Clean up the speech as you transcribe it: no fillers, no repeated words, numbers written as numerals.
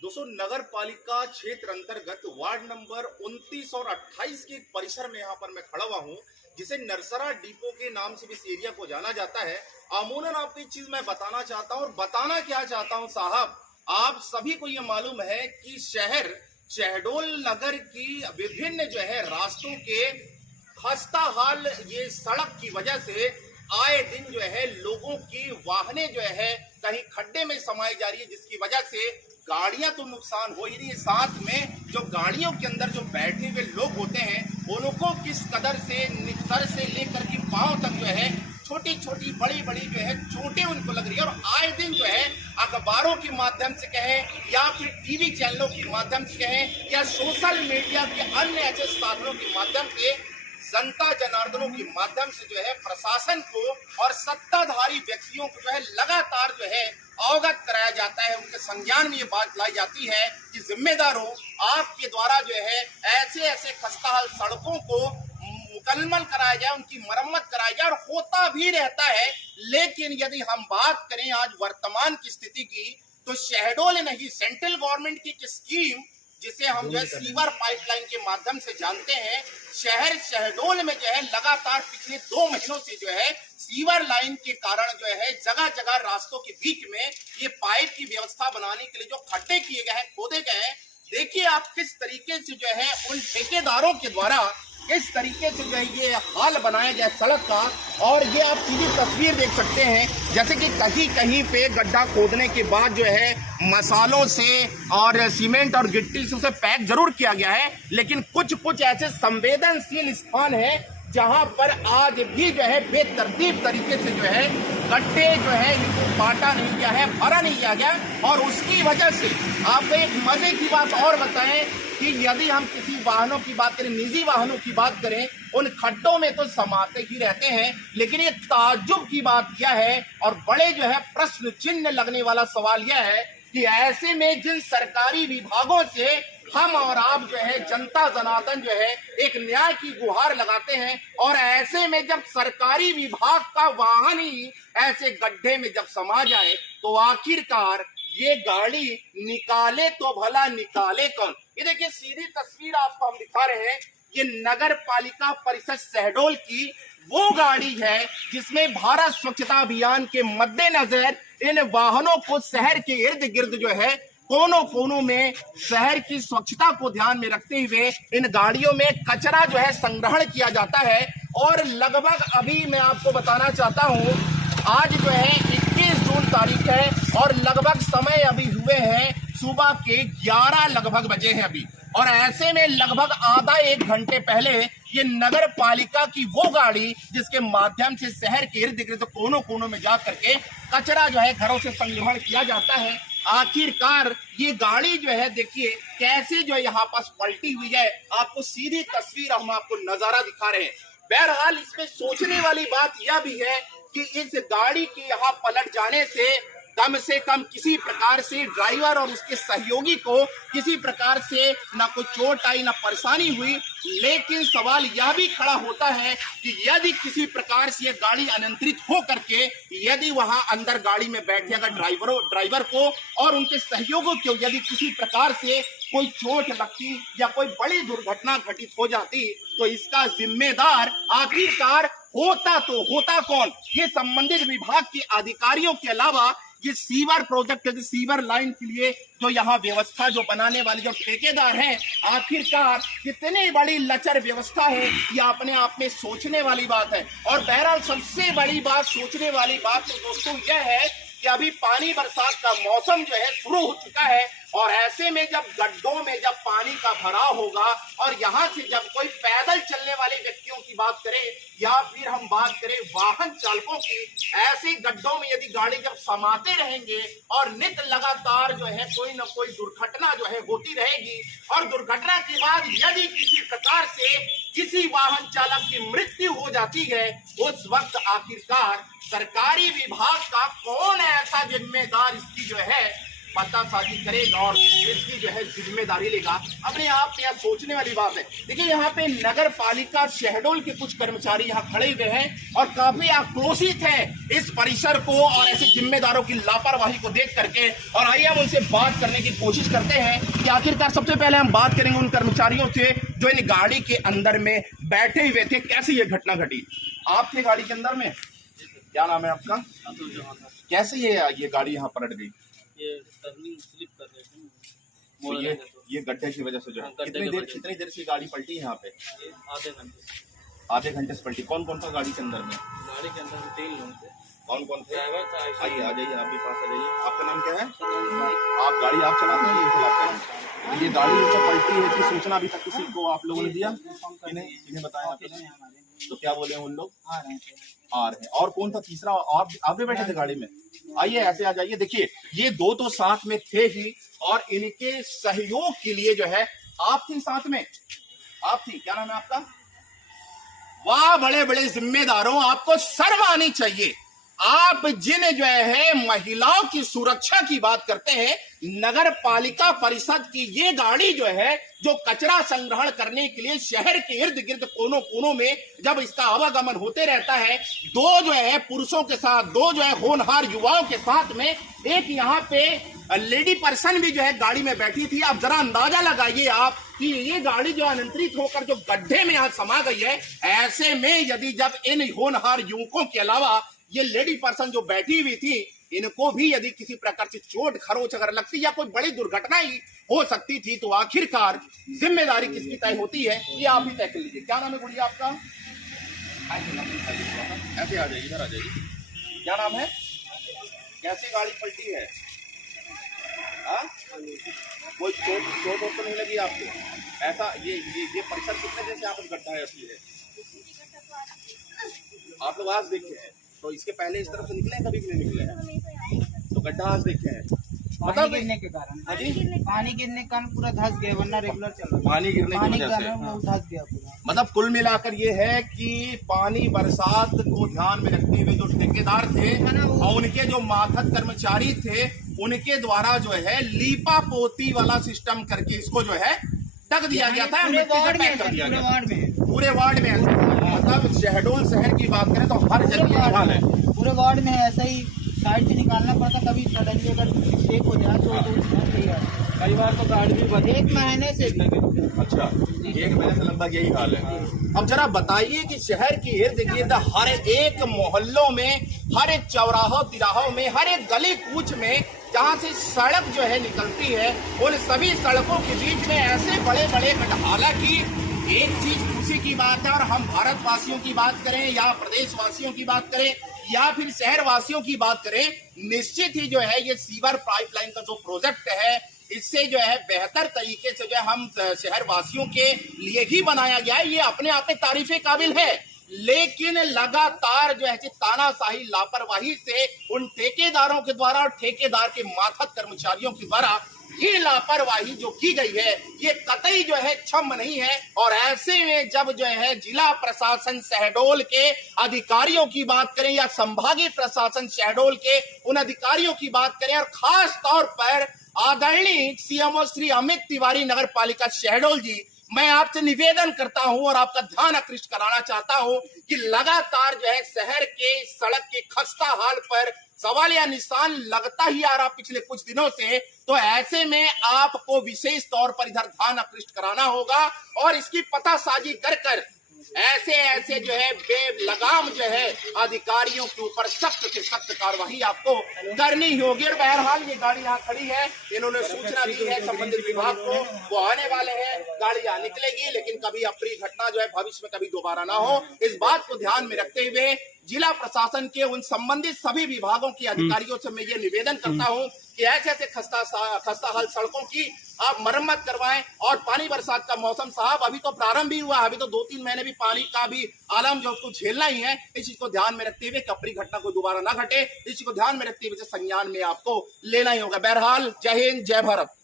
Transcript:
दोस्तों, नगर पालिका क्षेत्र अंतर्गत वार्ड नंबर 29 और 28 के परिसर में यहाँ पर मैं खड़ा हुआ हूँ, जिसे नरसरा डिपो के नाम से भी इस एरिया को जाना जाता है। अमूमन आपको एक चीज मैं बताना चाहता हूँ, और बताना क्या चाहता हूँ साहब, आप सभी को ये मालूम है कि शहर शहडोल नगर की विभिन्न जो है रास्तों के खस्ता हाल ये सड़क की वजह से आए दिन जो है लोगों की वाहने जो है कहीं खड्डे में समाई जा रही है, जिसकी वजह से गाड़ियां तो नुकसान हो ही रही है, साथ में जो गाड़ियों के अंदर जो बैठे हुए लोग होते हैं उनको किस कदर से सर से लेकर के पांव तक जो है छोटी छोटी बड़ी बड़ी जो है चोटें उनको लग रही है। और आए दिन जो है अखबारों के माध्यम से कहें या फिर टीवी चैनलों के माध्यम से कहें या सोशल मीडिया के अन्य ऐसे साधनों के माध्यम से जनता जनार्दनों के माध्यम से जो है प्रशासन को और सत्ताधारी व्यक्तियों को जो है लगातार जो है अवगत कराया जाता है, उनके संज्ञान में ये बात लाई जाती है कि जिम्मेदारों आपके द्वारा जो है ऐसे ऐसे खस्ताहाल सड़कों को मुकम्मल कराया जाए, उनकी मरम्मत कराई जाए, और होता भी रहता है। लेकिन यदि हम बात करें आज वर्तमान की स्थिति की, तो शहडोल नहीं, सेंट्रल गवर्नमेंट की एक स्कीम जिसे हम जो है सीवर पाइपलाइन के माध्यम से जानते हैं, शहर शहडोल में जो है लगातार पिछले 2 महीनों से जो है सीवर लाइन के कारण जो है जगह जगह रास्तों के बीच में ये पाइप की व्यवस्था बनाने के लिए जो खड्डे किए गए हैं, खोदे गए हैं। देखिए आप किस तरीके से जो है उन ठेकेदारों के द्वारा किस तरीके से जो है ये हाल बनाया गया सड़क का। और ये आप सीधी तस्वीर देख सकते हैं, जैसे कि कहीं कहीं पे गड्ढा खोदने के बाद जो है मसालों से और सीमेंट और गिट्टी से उसे पैक जरूर किया गया है, लेकिन कुछ कुछ ऐसे संवेदनशील स्थान है जहां पर आज भी जो है बेतरतीब तरीके से जो है गड्ढे जो है इनको काटा नहीं गया है, भरा नहीं किया गया। और उसकी वजह से आपको एक मजे की बात और बताएं कि यदि हम किसी वाहनों की बात करें, निजी वाहनों की बात करें, उन खड्डों में तो समाते ही रहते हैं, लेकिन ये ताज्जुब की बात क्या है और बड़े जो है प्रश्न चिन्ह लगने वाला सवाल यह है कि ऐसे में जिन सरकारी विभागों से हम और आप जो है जनता जनार्दन जो है एक न्याय की गुहार लगाते हैं, और ऐसे में जब सरकारी विभाग का वाहन ही ऐसे गड्ढे में जब समा जाए तो आखिरकार ये गाड़ी निकाले तो भला निकाले कौन। ये देखिए सीधी तस्वीर आपको हम दिखा रहे हैं, ये नगर पालिका परिषद शहडोल की वो गाड़ी है जिसमें भारत स्वच्छता अभियान के मद्देनजर इन वाहनों को शहर के इर्द गिर्द जो है कोनों कोनों में शहर की स्वच्छता को ध्यान में रखते हुए इन गाड़ियों में कचरा जो है संग्रहण किया जाता है। और लगभग अभी मैं आपको बताना चाहता हूं, आज जो है 21 जून तारीख है और लगभग समय अभी हुए हैं सुबह के 11 लगभग बजे हैं अभी, और ऐसे में लगभग आधा 1 घंटे पहले ये नगर पालिका की वो गाड़ी जिसके माध्यम से शहर के इर्द गिर्द कोनों कोनों में जा करके कचरा जो है घरों से संग्रहण किया जाता है, आखिरकार ये गाड़ी जो है देखिए कैसे जो यहाँ पास पलटी हुई है। आपको सीधी तस्वीर हम आपको नजारा दिखा रहे हैं। बहरहाल इसमें सोचने वाली बात यह भी है कि इस गाड़ी के यहाँ पलट जाने से कम किसी प्रकार से ड्राइवर और उसके सहयोगी को किसी प्रकार से ना कोई चोट आई ना परेशानी हुई, लेकिन सवाल यह भी खड़ा होता है कि यदि किसी प्रकार से यह गाड़ी अनियंत्रित हो करके यदि वहां अंदर गाड़ी में बैठे अगर ड्राइवर को और उनके सहयोगियों को यदि किसी प्रकार से कोई चोट लगती या कोई बड़ी दुर्घटना घटित हो जाती, तो इसका जिम्मेदार आखिरकार होता तो होता कौन। ये संबंधित विभाग के अधिकारियों के अलावा ये सीवर प्रोजेक्ट, सीवर लाइन के लिए जो यहाँ व्यवस्था जो बनाने वाले जो ठेकेदार हैं, आखिरकार कितनी बड़ी लचर व्यवस्था है, ये अपने आप में सोचने वाली बात है। और बहरहाल सबसे बड़ी बात सोचने वाली बात तो दोस्तों यह है कि अभी पानी बरसात का मौसम जो है शुरू हो चुका है, और ऐसे में जब गड्ढों में जब पानी का भराव होगा और यहाँ से जब कोई पैदल चलने वाले व्यक्तियों की बात करें या फिर हम बात करें वाहन चालकों की, ऐसे गड्ढों में यदि गाड़ी जब समाते रहेंगे और नित लगातार जो है कोई न कोई दुर्घटना जो है होती रहेगी, और दुर्घटना के बाद यदि किसी प्रकार से किसी वाहन चालक की मृत्यु हो जाती है, उस वक्त आखिरकार सरकारी विभाग का कौन ऐसा जिम्मेदार इसकी जो है पतासाजी करेगा और इसकी जो है जिम्मेदारी लेगा। अपने आप में यह सोचने वाली बात है। देखिए यहाँ पे नगर पालिका शहडोल के कुछ कर्मचारी यहाँ खड़े हुए हैं और काफी आक्रोशित है इस परिसर को और ऐसे जिम्मेदारों की लापरवाही को देख करके। और आइए हम उनसे बात करने की कोशिश करते हैं कि आखिरकार सबसे पहले हम बात करेंगे उन कर्मचारियों से जो इन गाड़ी के अंदर में बैठे हुए थे। कैसे ये घटना घटी? आप थे गाड़ी के अंदर में? क्या नाम है आपका? कैसे ये गाड़ी यहाँ पलट गई? ये टर्निंग स्लिप कर रहे थे, तो ये गड्ढे की वजह से जो है कितनी देर से गाड़ी पलटी यहाँ पे? आधे घंटे से पलटी। कौन कौन था गाड़ी के अंदर में? गाड़ी के अंदर 3 लोग थे। कौन कौन थे? ड्राइवर था। आइए आ जाइए, आप भी पास आ जाइए। आपका नाम क्या है? आप गाड़ी आप चलाते हैं? ये चलाते हैं। ये गाड़ी जो पलटी है इसकी सूचना अभी तक किसी को आप लोगों ने दिया कि नहीं? इन्हें बताया तो क्या बोले उन लोग? आ रहे हैं। और कौन था तीसरा? आप भी बैठे थे गाड़ी में? आइए ऐसे आ जाइए। देखिए ये दो तो साथ में थे ही और इनके सहयोग के लिए जो है आप थी साथ में। आप थी, क्या नाम है आपका? वाह, बड़े बड़े जिम्मेदारों, आपको शर्म आनी चाहिए। आप जिन जो है महिलाओं की सुरक्षा की बात करते हैं, नगर पालिका परिषद की ये गाड़ी जो है जो कचरा संग्रहण करने के लिए शहर के इर्द गिर्द कोनों कोनों में जब इसका आवागमन होते रहता है, दो जो है पुरुषों के साथ, दो जो है होनहार युवाओं के साथ में एक यहाँ पे लेडी पर्सन भी जो है गाड़ी में बैठी थी। आप जरा अंदाजा लगाइए आप कि ये गाड़ी जो अनियंत्रित होकर जो गड्ढे में आज समा गई है, ऐसे में यदि जब इन होनहार युवकों के अलावा ये लेडी पर्सन जो बैठी हुई थी, इनको भी यदि किसी प्रकार से चोट खरोच अगर लगती या कोई बड़ी दुर्घटना ही हो सकती थी, तो आखिरकार जिम्मेदारी किसकी तय होती है? ये आप ही तय कर लीजिए। क्या नाम है गुड़िया आपका? ऐसे आ जाइए, इधर आ जाइए। क्या नाम है? कैसे गाड़ी पलटी है? कोई चोट तो नहीं लगी आपको? ऐसा ये परिसर कितने दिन से यहाँ पर गड्ढा है असली है? आप लोग आज देखे हैं, तो इसके पहले इस तरफ से निकले हैं? कभी नहीं निकले हैं, तो गड्ढा आज देखे हैं। मतलब गिरने के कारण, पानी गिरने के कारण पूरा धंस गया, वरना रेगुलर चल रहा। पानी गिरने की वजह से धंस गया पूरा। मतलब कुल मिलाकर ये है कि पानी बरसात को ध्यान में रखते हुए जो ठेकेदार थे और उनके जो माथत कर्मचारी थे, उनके द्वारा जो है लीपा पोती वाला सिस्टम करके इसको जो है ढक दिया गया था, पूरे वार्ड में। मतलब शहडोल शहर की बात करें तो हर जगह हाल है, पूरे वार्ड में ऐसा ही साइड से निकालना पड़ता। कभी सडनली अगर मिस्टेक हो जाए तो कई बार तो गाड़ी भी बंद, 1 महीने से भी। अच्छा, 1 महीने से लगभग यही हाल है। अब जरा बताइए कि शहर के इर्द गिर्द हर एक मोहल्लों में, हर एक चौराहों तिराहों में, हर एक गली कूच में जहाँ से सड़क जो है निकलती है, उन सभी सड़कों के बीच में ऐसे बड़े बड़े गड्ढे। हालांकि एक चीज खुशी की बात है, और हम भारतवासियों की बात करें या प्रदेशवासियों की बात करें या फिर शहरवासियों की बात करें, निश्चित ही जो है ये सीवर पाइपलाइन का जो प्रोजेक्ट है, इससे जो है बेहतर तरीके से जो है हम शहरवासियों के लिए ही बनाया गया है। ये अपने आप में तारीफे काबिल है, लेकिन लगातार जो है तानाशाही लापरवाही से उन ठेकेदारों के द्वारा और ठेकेदार के माथत कर्मचारियों के द्वारा ये लापरवाही जो की गई है, ये कतई जो है क्षम्य नहीं है। और ऐसे में जब जो है जिला प्रशासन शहडोल के अधिकारियों की बात करें या संभागीय प्रशासन शहडोल के उन अधिकारियों की बात करें, और खास तौर पर आदरणीय सीएमओ श्री अमित तिवारी नगर पालिका शहडोल जी, मैं आपसे निवेदन करता हूं और आपका ध्यान आकृष्ट कराना चाहता हूं कि लगातार जो है शहर के सड़क के खस्ता हाल पर सवालिया निशान लगता ही आ रहा पिछले कुछ दिनों से। तो ऐसे में आपको विशेष तौर पर इधर ध्यान आकृष्ट कराना होगा और इसकी पतासाजी कर कर ऐसे जो है बेलगाम जो है अधिकारियों के ऊपर सख्त से सख्त कार्रवाई आपको करनी ही होगी। और बहरहाल ये गाड़ी यहाँ खड़ी है, इन्होंने सूचना दी है संबंधित विभाग को, वो आने वाले हैं, गाड़ी यहाँ निकलेगी, लेकिन कभी अप्रिय घटना जो है भविष्य में कभी दोबारा ना हो, इस बात को ध्यान में रखते हुए जिला प्रशासन के उन संबंधित सभी विभागों के अधिकारियों से मैं ये निवेदन करता हूं कि ऐसे खस्ता हाल सड़कों की आप मरम्मत करवाएं। और पानी बरसात का मौसम साहब अभी तो प्रारंभ ही हुआ, अभी तो 2-3 महीने भी पानी का भी आलम जो उसको झेलना ही है। इस चीज को ध्यान में रखते हुए कपड़ी घटना को दोबारा ना घटे, इस चीज को ध्यान में रखते हुए संज्ञान में आपको लेना ही होगा। बहरहाल जय हिंद, जय भारत।